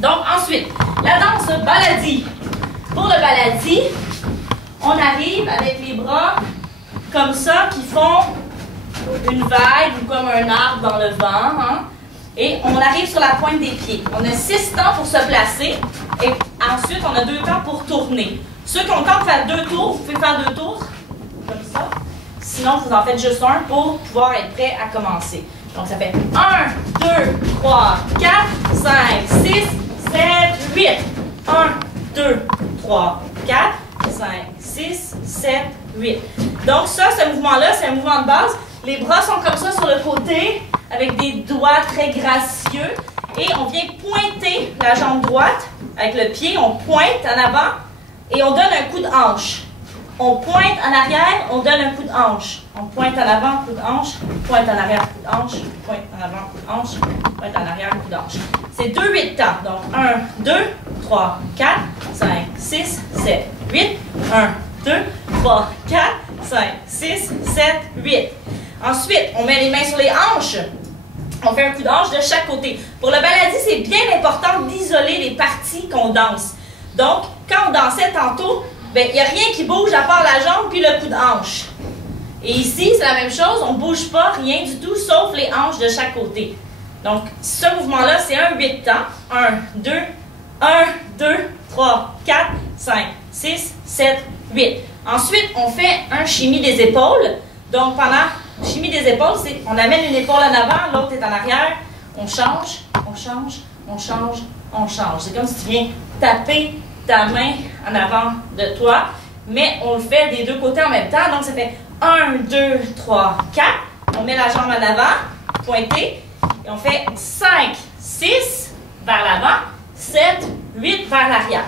Donc, ensuite, la danse baladie. Pour le baladie, on arrive avec les bras comme ça qui font une vague ou comme un arbre dans le vent. Hein? Et on arrive sur la pointe des pieds. On a 6 temps pour se placer et ensuite on a 2 temps pour tourner. Ceux qui ont le temps de faire 2 tours, vous pouvez faire 2 tours comme ça. Sinon, vous en faites juste un pour pouvoir être prêt à commencer. Donc ça fait 1, 2, 3, 4, 5, 6, 7, 8. 1, 2, 3, 4, 5, 6, 7, 8. Donc ça, ce mouvement-là, c'est un mouvement de base. Les bras sont comme ça sur le côté, avec des doigts très gracieux. Et on vient pointer la jambe droite avec le pied. On pointe en avant et on donne un coup de hanche. On pointe en arrière, on donne un coup de hanche. On pointe en avant, coup de hanche. Pointe en arrière, coup de hanche. Pointe en avant, coup de hanche. Pointe en arrière, coup de hanche. C'est 2 8 temps. Donc 1, 2, 3, 4, 5, 6, 7, 8. 1, 2, 3, 4, 5, 6, 7, 8. Ensuite, on met les mains sur les hanches. On fait un coup de hanche de chaque côté. Pour le baladie, c'est bien important d'isoler les parties qu'on danse. Donc, quand on dansait tantôt, il n'y a rien qui bouge à part la jambe puis le coup de hanche. Et ici, c'est la même chose. On ne bouge pas, rien du tout, sauf les hanches de chaque côté. Donc, ce mouvement-là, c'est un 8 temps. 1, 2, 3, 4, 5, 6, 7, 8. Ensuite, on fait un chimie des épaules. Donc, pendant chimie des épaules, c'est on amène une épaule en avant, l'autre est en arrière. On change, on change, on change, on change. C'est comme si tu viens taper ta main en avant de toi, mais on le fait des 2 côtés en même temps. Donc, ça fait 1, 2, 3, 4. On met la jambe en avant, pointée, et on fait 5, 6 vers l'avant, 7, 8 vers l'arrière.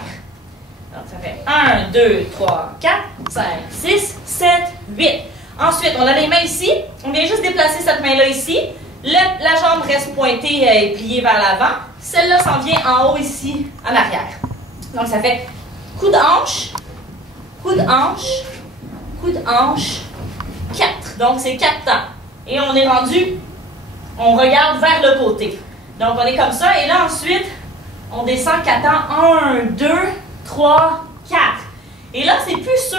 Donc, ça fait 1, 2, 3, 4, 5, 6, 7, 8. Ensuite, on a les mains ici. On vient juste déplacer cette main-là ici. La jambe reste pointée et pliée vers l'avant. Celle-là s'en vient en haut ici, en arrière. Donc, ça fait coup de hanche, coup de hanche, coup de hanche, 4. Donc, c'est 4 temps. Et on est rendu, on regarde vers le côté. Donc, on est comme ça. Et là, ensuite, on descend 4 temps. 1, 2, 3, 4. Et là, c'est plus sur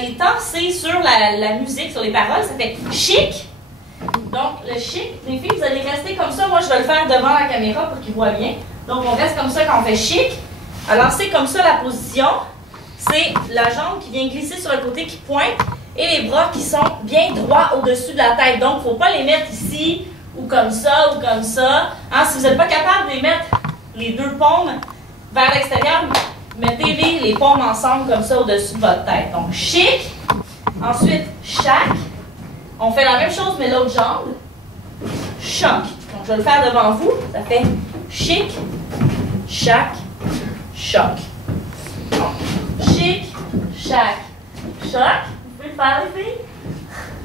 les temps, c'est sur la musique, sur les paroles. Ça fait chic. Donc, le chic, les filles, vous allez rester comme ça. Moi, je vais le faire devant la caméra pour qu'ils voient bien. Donc, on reste comme ça quand on fait chic. Alors, c'est comme ça la position. C'est la jambe qui vient glisser sur le côté qui pointe et les bras qui sont bien droits au-dessus de la tête. Donc, il ne faut pas les mettre ici ou comme ça ou comme ça. Hein, si vous n'êtes pas capable de les mettre les 2 paumes vers l'extérieur, mettez les paumes ensemble comme ça au-dessus de votre tête. Donc, chic. Ensuite, chac. On fait la même chose, mais l'autre jambe. Choc. Donc, je vais le faire devant vous. Ça fait chic, chac, choc. Donc, chic, chac, choc. Vous pouvez le faire, les filles?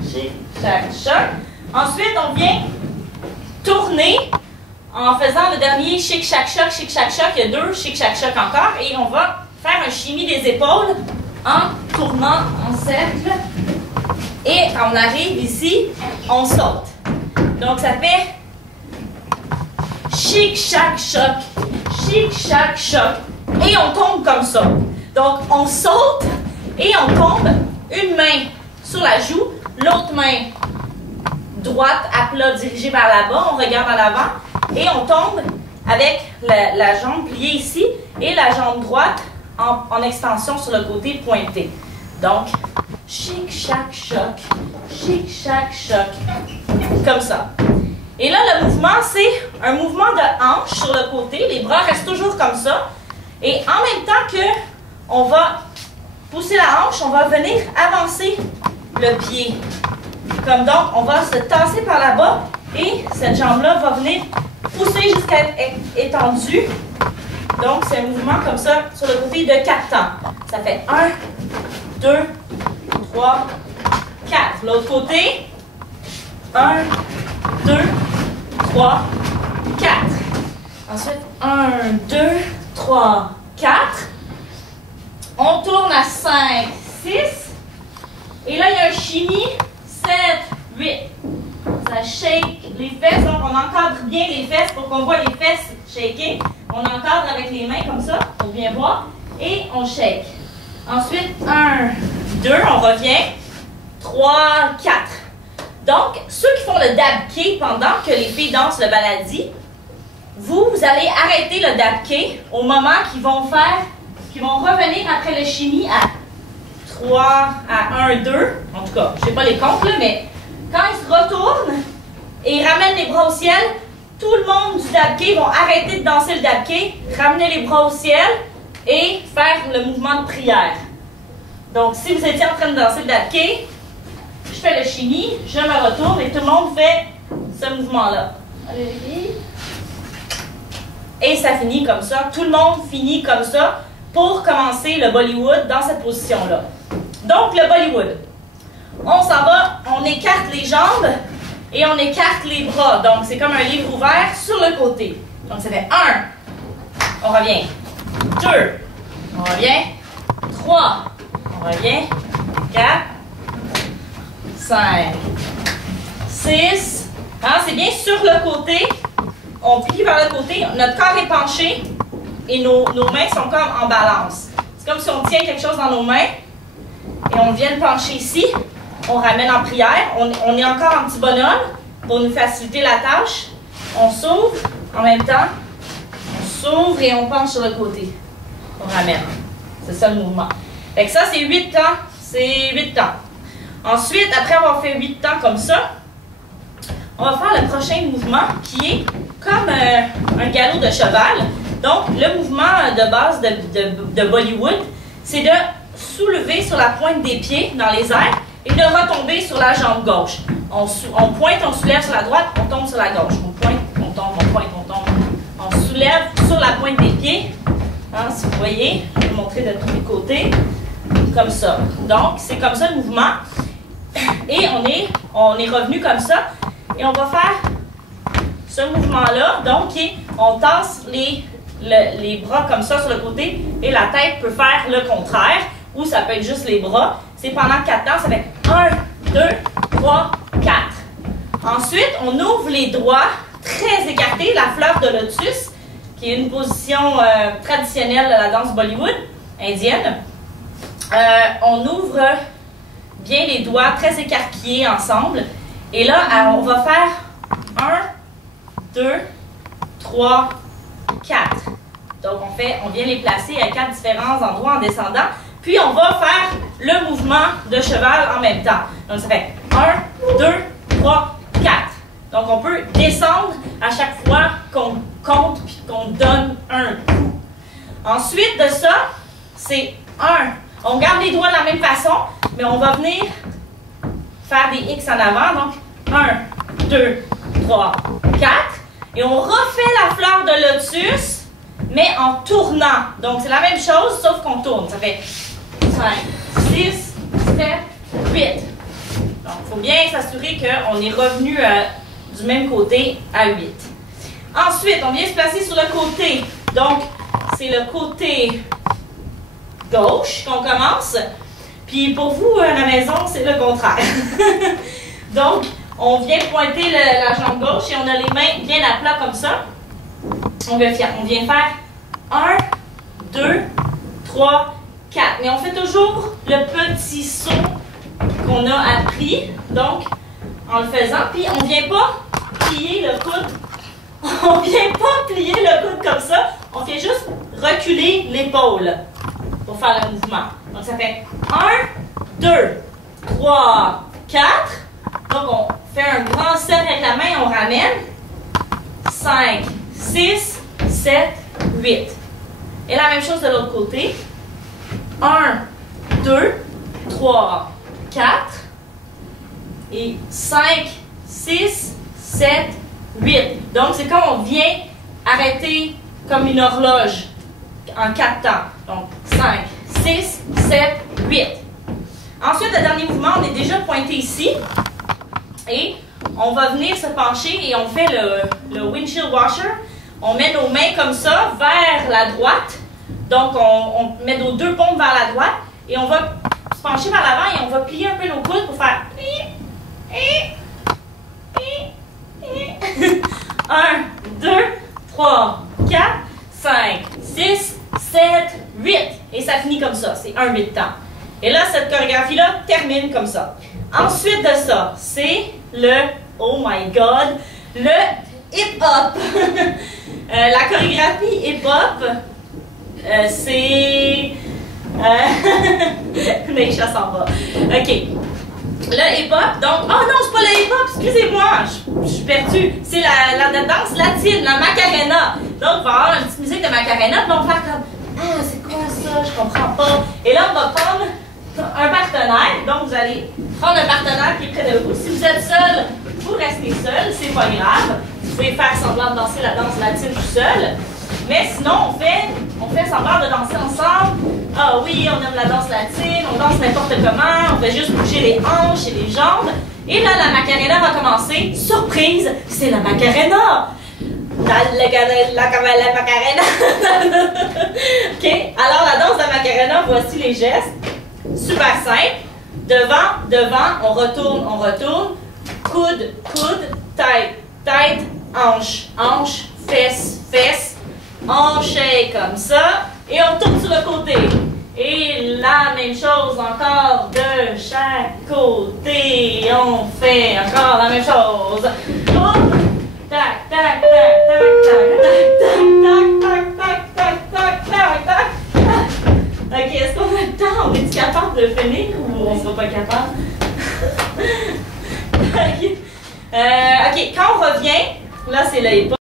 Chic, chac, choc. Ensuite, on vient tourner en faisant le dernier chic, chac, choc, chic, chac, choc. Il y a 2 chic, chac, choc encore. Et on va faire un chimie des épaules en tournant en cercle. Et quand on arrive ici, on saute. Donc, ça fait chic, chac, choc, chic, chac, choc. Et on tombe comme ça. Donc, on saute et on tombe une main sur la joue, l'autre main droite à plat dirigée vers là-bas. On regarde en avant et on tombe avec la jambe pliée ici et la jambe droite en extension sur le côté pointé. Donc, chic, chac, choc, chic, chac, choc. Comme ça. Et là, le mouvement, c'est un mouvement de hanche sur le côté. Les bras restent toujours comme ça. Et en même temps que on va pousser la hanche, on va venir avancer le pied. Comme donc, on va se tasser par là-bas et cette jambe-là va venir pousser jusqu'à être étendue. Donc, c'est un mouvement comme ça sur le côté de 4 temps. Ça fait 1, 2, 3, 4. L'autre côté. 1, 2, 3, 4. Ensuite, 1, 2, 3, 4. On tourne à 5, 6. Et là, il y a un chimie. 7, 8. Ça shake les fesses. Donc, on encadre bien les fesses pour qu'on voit les fesses shaker. On encadre avec les mains comme ça, on vient voir, et on shake. Ensuite, 1, 2, on revient, 3, 4. Donc, ceux qui font le dabke pendant que les filles dansent le baladi, vous allez arrêter le dabke au moment qu'ils vont revenir après le shimmy à 3, à 1, 2. En tout cas, je ne sais pas les comptes, là, mais quand ils se retournent et ils ramènent les bras au ciel, tout le monde du dabke vont arrêter de danser le dabke, ramener les bras au ciel et faire le mouvement de prière. Donc, si vous étiez en train de danser le dabke, je fais le shimmy, je me retourne et tout le monde fait ce mouvement-là. Et ça finit comme ça. Tout le monde finit comme ça pour commencer le Bollywood dans cette position-là. Donc, le Bollywood. On s'en va, on écarte les jambes et on écarte les bras. Donc, c'est comme un livre ouvert sur le côté. Donc, ça fait 1, on revient. 2, on revient. 3, on revient. 4, 5, 6. Hein, c'est bien sur le côté. On plie vers le côté. Notre corps est penché et nos mains sont comme en balance. C'est comme si on tient quelque chose dans nos mains et on vient pencher ici. On ramène en prière. On est encore en petit bonhomme pour nous faciliter la tâche. On s'ouvre en même temps. On s'ouvre et on penche sur le côté. On ramène. C'est ça le mouvement. Fait que ça, c'est 8 temps. C'est 8 temps. Ensuite, après avoir fait 8 temps comme ça, on va faire le prochain mouvement qui est comme un galop de cheval. Donc, le mouvement de base de Bollywood, c'est de soulever sur la pointe des pieds dans les airs et de retomber sur la jambe gauche. On pointe, on soulève sur la droite, on tombe sur la gauche. On pointe, on tombe, on pointe, on tombe. On soulève sur la pointe des pieds. Hein, si vous voyez, je vais vous montrer de tous les côtés. Comme ça. Donc, c'est comme ça le mouvement. Et on est revenu comme ça. Et on va faire ce mouvement-là. Donc, on tasse les bras comme ça sur le côté. Et la tête peut faire le contraire. Ou ça peut être juste les bras. C'est pendant 4 temps. Ça fait 1, 2, 3, 4. Ensuite, on ouvre les doigts très écartés. La fleur de lotus, qui est une position traditionnelle de la danse Bollywood indienne. On ouvre bien les doigts très écarquillés ensemble. Et là, on va faire 1, 2, 3, 4. Donc, on vient les placer à 4 différents endroits en descendant. Puis, on va faire le mouvement de cheval en même temps. Donc, ça fait 1, 2, 3, 4. Donc, on peut descendre à chaque fois qu'on compte puis qu'on donne un coup. Ensuite de ça, c'est 1. On garde les doigts de la même façon, mais on va venir faire des X en avant. Donc, 1, 2, 3, 4. Et on refait la fleur de lotus, mais en tournant. Donc, c'est la même chose, sauf qu'on tourne. Ça fait 5, 6, 7, 8. Donc, il faut bien s'assurer qu'on est revenu du même côté à 8. Ensuite, on vient se placer sur le côté. Donc, c'est le côté gauche qu'on commence. Puis pour vous, à la maison, c'est le contraire. Donc, on vient pointer la jambe gauche et on a les mains bien à plat comme ça. On vient faire 1, 2, 3, 4. Mais on fait toujours le petit saut qu'on a appris. Donc, en le faisant. Puis, on ne vient pas plier le coude. On ne vient pas plier le coude comme ça. On vient juste reculer l'épaule pour faire le mouvement. Donc, ça fait 1, 2, 3, 4. Donc, on fait un grand cercle avec la main, on ramène. 5, 6, 7, 8. Et la même chose de l'autre côté. 1, 2, 3, 4. Et 5, 6, 7, 8. Donc, c'est comme on vient arrêter comme une horloge en 4 temps. Donc, 5, 6, 7, 8. Ensuite, le dernier mouvement, on est déjà pointé ici. Et on va venir se pencher et on fait le windshield washer. On met nos mains comme ça vers la droite. Donc, on met nos deux paumes vers la droite. Et on va se pencher vers l'avant et on va plier un peu nos coudes pour faire 1, 2, 3, 4, un 8 temps. Et là, cette chorégraphie-là termine comme ça. Ensuite de ça, c'est le, oh my god, le hip-hop. La chorégraphie hip-hop, c'est... Neisha s'en va. OK. Le hip-hop, donc... Oh non, c'est pas le hip-hop, excusez-moi, je suis perdue. C'est la danse latine, la Macarena. Donc, on va avoir une petite musique de Macarena, puis on va faire comme... Ah, c'est quoi ça? Je comprends pas. Et là, on va prendre un partenaire. Donc, vous allez prendre un partenaire qui est près de vous. Si vous êtes seul, vous restez seul, c'est pas grave. Vous pouvez faire semblant de danser la danse latine tout seul. Mais sinon, on fait semblant de danser ensemble. Ah oui, on aime la danse latine, on danse n'importe comment, on fait juste bouger les hanches et les jambes. Et là, la Macarena va commencer. Surprise, c'est la Macarena! La Macarena! OK, alors la danse de la Macarena, voici les gestes. Super simple. Devant, on retourne. Coude, tête, hanche, fesse. On shake comme ça. Et on tourne sur le côté. Et la même chose encore de chaque côté. On fait encore la même chose. Tac, tac, tac, tac. OK, est-ce qu'on a le temps? On est capable de finir ou on sera pas capable? OK, quand on revient, là c'est le hip-hop.